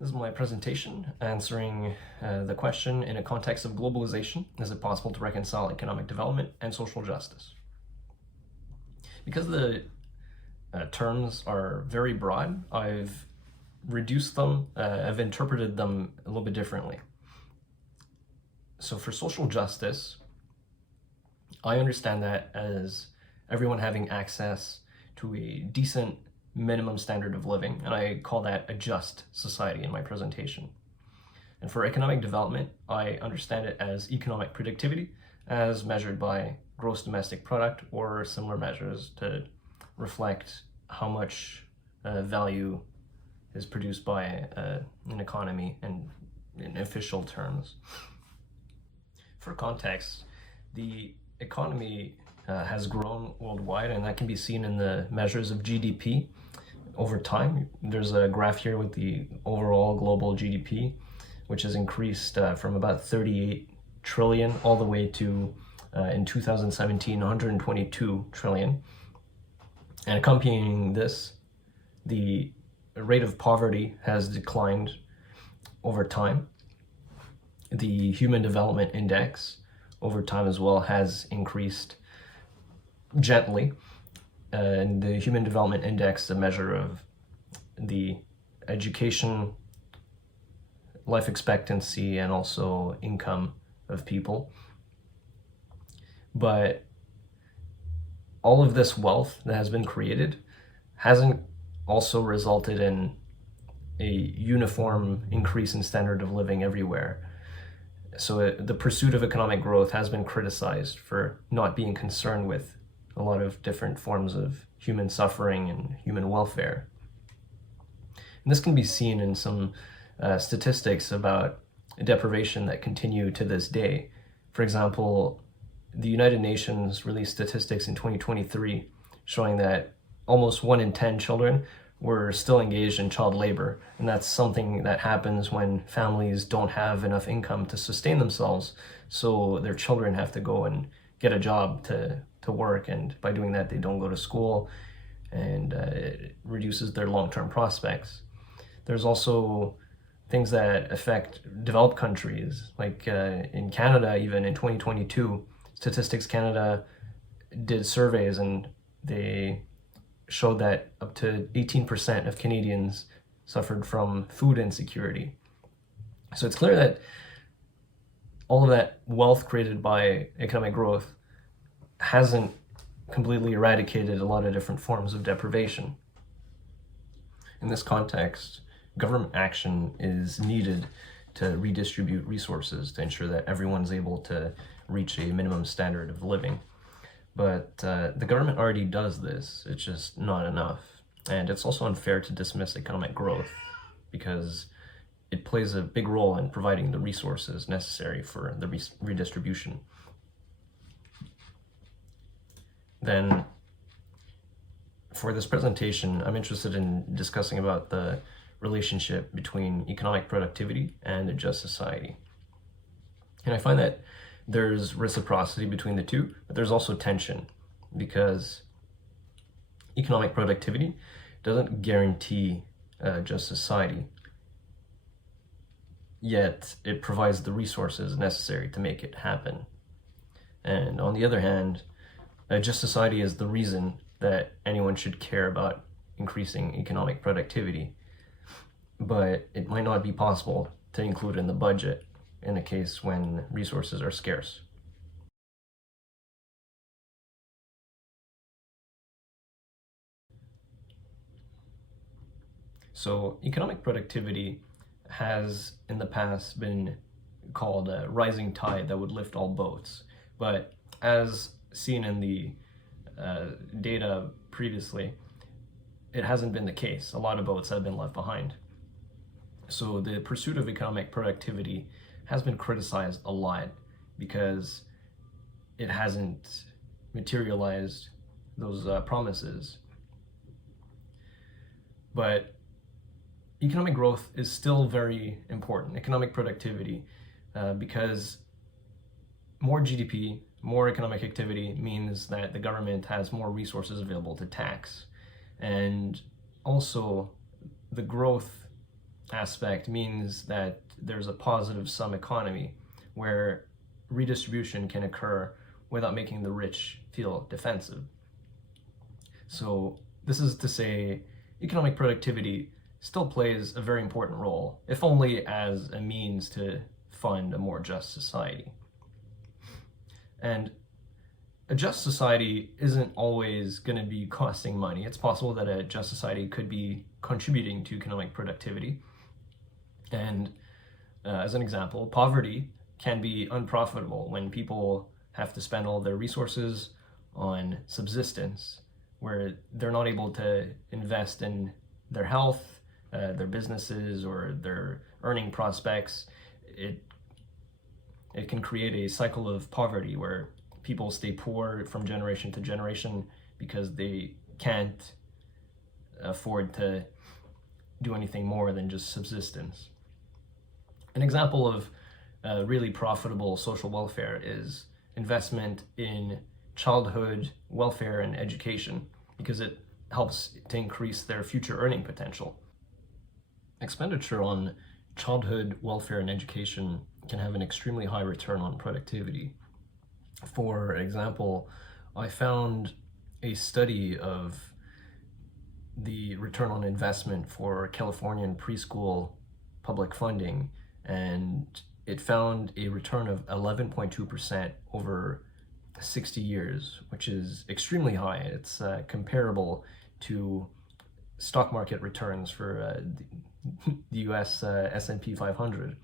This is my presentation answering the question, in a context of globalization, is it possible to reconcile economic development and social justice? Because the terms are very broad, I've reduced them, I've interpreted them a little bit differently. So for social justice, I understand that as everyone having access to a decent minimum standard of living, and I call that a just society in my presentation. And for economic development, I understand it as economic productivity as measured by gross domestic product or similar measures to reflect how much value is produced by an economy and in official terms. For context, the economy has grown worldwide, and that can be seen in the measures of GDP over time. There's a graph here with the overall global GDP, which has increased from about 38 trillion all the way to, in 2017, 122 trillion. And accompanying this, the rate of poverty has declined over time. The Human Development Index over time as well has increased gently. And the Human Development Index is a measure of the education, life expectancy, and also income of people. But all of this wealth that has been created hasn't also resulted in a uniform increase in standard of living everywhere. So the pursuit of economic growth has been criticized for not being concerned with a lot of different forms of human suffering and human welfare. And this can be seen in some statistics about deprivation that continue to this day. For example, the United Nations released statistics in 2023 showing that almost 1 in 10 children were still engaged in child labor. And that's something that happens when families don't have enough income to sustain themselves, so their children have to go and get a job to work, and by doing that they don't go to school, and it reduces their long-term prospects. There's also things that affect developed countries, like in Canada. Even in 2022, Statistics Canada did surveys, and they showed that up to 18% of Canadians suffered from food insecurity. So it's clear that all of that wealth created by economic growth hasn't completely eradicated a lot of different forms of deprivation. In this context, government action is needed to redistribute resources to ensure that everyone's able to reach a minimum standard of living. But the government already does this, it's just not enough. And it's also unfair to dismiss economic growth because it plays a big role in providing the resources necessary for the redistribution. Then, for this presentation, I'm interested in discussing about the relationship between economic productivity and a just society. And I find that there's reciprocity between the two, but there's also tension, because economic productivity doesn't guarantee a just society, yet it provides the resources necessary to make it happen. And on the other hand, a just society is the reason that anyone should care about increasing economic productivity, but it might not be possible to include in the budget in a case when resources are scarce. So economic productivity has in the past been called a rising tide that would lift all boats, but as seen in the data previously, it hasn't been the case. A lot of boats have been left behind. So the pursuit of economic productivity has been criticized a lot because it hasn't materialized those promises. But economic growth is still very important, economic productivity, because more GDP, more economic activity means that the government has more resources available to tax. And also, the growth aspect means that there's a positive sum economy where redistribution can occur without making the rich feel defensive. So this is to say economic productivity still plays a very important role, if only as a means to fund a more just society. And a just society isn't always going to be costing money. It's possible that a just society could be contributing to economic productivity. And as an example, poverty can be unprofitable when people have to spend all their resources on subsistence, where they're not able to invest in their health, their businesses, or their earning prospects. It can create a cycle of poverty where people stay poor from generation to generation because they can't afford to do anything more than just subsistence. An example of really profitable social welfare is investment in childhood welfare and education, because it helps to increase their future earning potential. Expenditure on childhood welfare and education can have an extremely high return on productivity. For example, I found a study of the return on investment for Californian preschool public funding, and it found a return of 11.2% over 60 years, which is extremely high. It's comparable to stock market returns for the US S&P 500.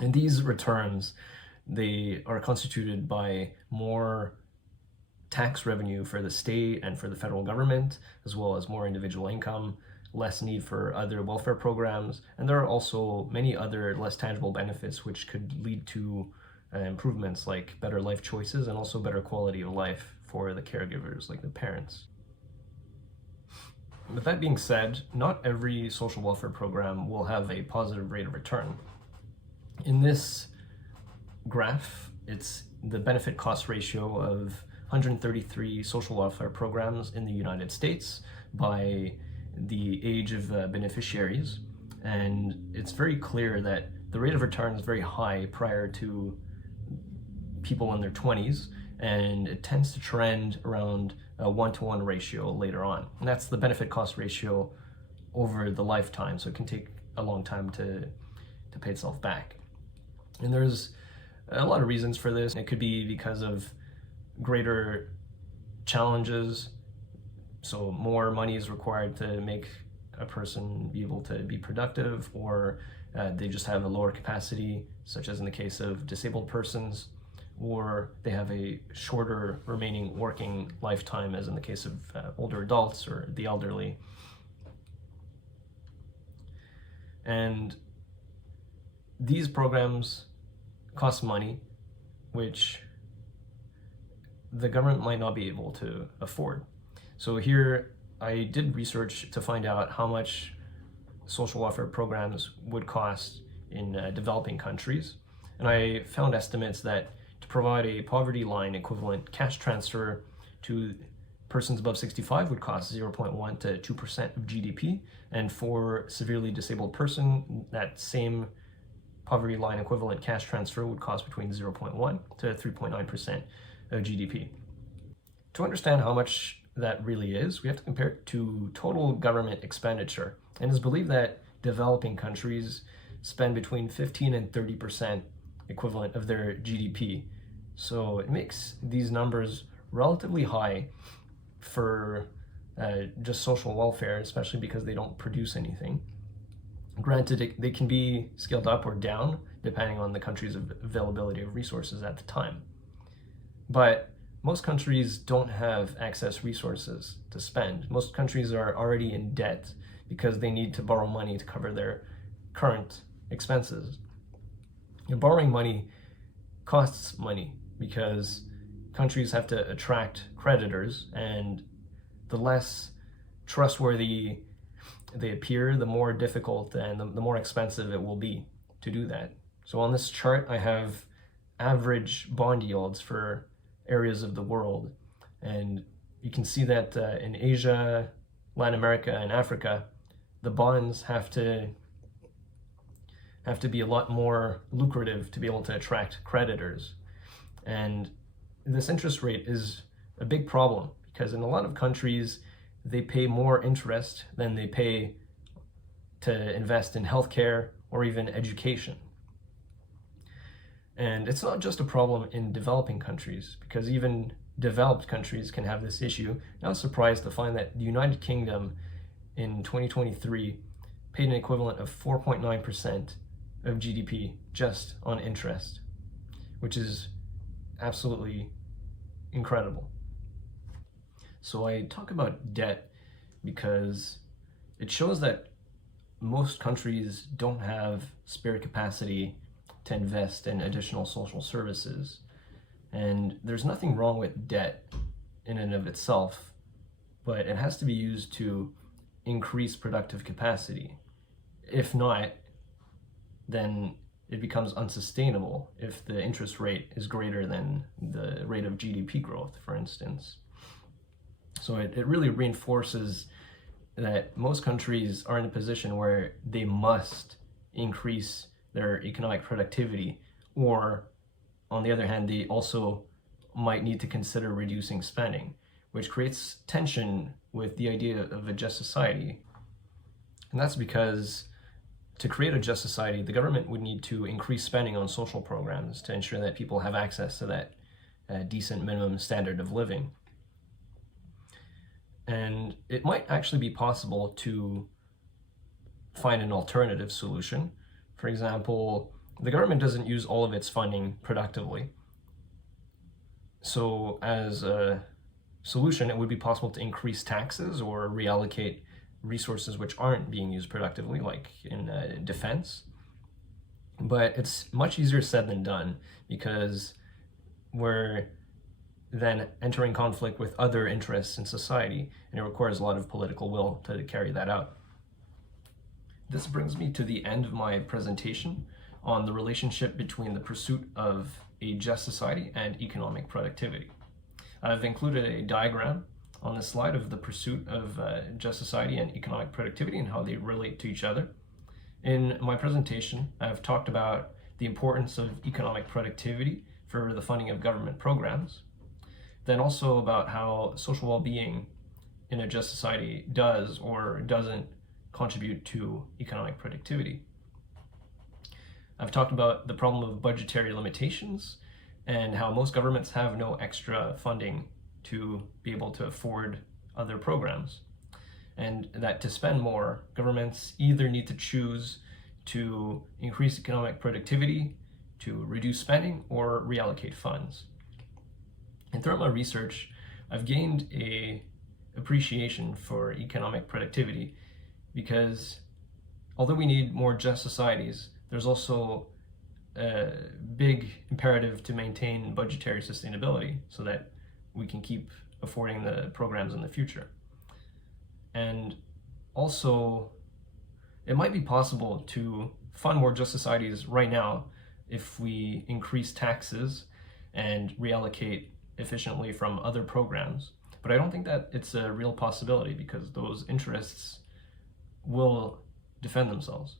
And these returns, they are constituted by more tax revenue for the state and for the federal government, as well as more individual income, less need for other welfare programs, and there are also many other less tangible benefits which could lead to improvements like better life choices and also better quality of life for the caregivers, like the parents. With that being said, not every social welfare program will have a positive rate of return. In this graph, it's the benefit cost ratio of 133 social welfare programs in the United States by the age of beneficiaries, and it's very clear that the rate of return is very high prior to people in their 20s, and it tends to trend around a 1-to-1 ratio later on. And that's the benefit cost ratio over the lifetime, so it can take a long time to pay itself back. And there's a lot of reasons for this. It could be because of greater challenges, so more money is required to make a person be able to be productive, or they just have a lower capacity, such as in the case of disabled persons, or they have a shorter remaining working lifetime, as in the case of older adults or the elderly. And these programs cost money, which the government might not be able to afford. So here I did research to find out how much social welfare programs would cost in developing countries. And I found estimates that to provide a poverty line equivalent cash transfer to persons above 65 would cost 0.1 to 2% of GDP. And for severely disabled person, that same poverty line equivalent cash transfer would cost between 0.1 to 3.9% of GDP. To understand how much that really is, we have to compare it to total government expenditure. And it's believed that developing countries spend between 15 and 30% equivalent of their GDP. So it makes these numbers relatively high for just social welfare, especially because they don't produce anything. Granted, they can be scaled up or down depending on the country's availability of resources at the time. But most countries don't have excess resources to spend. Most countries are already in debt because they need to borrow money to cover their current expenses. Borrowing money costs money because countries have to attract creditors, and the less trustworthy they appear, the more difficult and the more expensive it will be to do that. So on this chart, I have average bond yields for areas of the world, and you can see that in Asia, Latin America, and Africa, the bonds have to have to be a lot more lucrative to be able to attract creditors. And this interest rate is a big problem because in a lot of countries, they pay more interest than they pay to invest in healthcare or even education. And it's not just a problem in developing countries, because even developed countries can have this issue. I was surprised to find that the United Kingdom in 2023 paid an equivalent of 4.9% of GDP just on interest, which is absolutely incredible. So I talk about debt because it shows that most countries don't have spare capacity to invest in additional social services. And there's nothing wrong with debt in and of itself, but it has to be used to increase productive capacity. If not, then it becomes unsustainable if the interest rate is greater than the rate of GDP growth, for instance. So it really reinforces that most countries are in a position where they must increase their economic productivity, or on the other hand, they also might need to consider reducing spending, which creates tension with the idea of a just society. And that's because to create a just society, the government would need to increase spending on social programs to ensure that people have access to that decent minimum standard of living. And it might actually be possible to find an alternative solution. For example, the government doesn't use all of its funding productively. So as a solution, it would be possible to increase taxes or reallocate resources which aren't being used productively, like in defense. But it's much easier said than done, because we're then entering conflict with other interests in society, and it requires a lot of political will to carry that out. This brings me to the end of my presentation on the relationship between the pursuit of a just society and economic productivity. I've included a diagram on this slide of the pursuit of just society and economic productivity and how they relate to each other. In my presentation, I've talked about the importance of economic productivity for the funding of government programs, then also about how social well-being in a just society does or doesn't contribute to economic productivity. I've talked about the problem of budgetary limitations and how most governments have no extra funding to be able to afford other programs, and that to spend more, governments either need to choose to increase economic productivity, to reduce spending, or reallocate funds. And throughout my research, I've gained an appreciation for economic productivity because although we need more just societies, there's also a big imperative to maintain budgetary sustainability so that we can keep affording the programs in the future. And also, it might be possible to fund more just societies right now if we increase taxes and reallocate efficiently from other programs. But I don't think that it's a real possibility because those interests will defend themselves.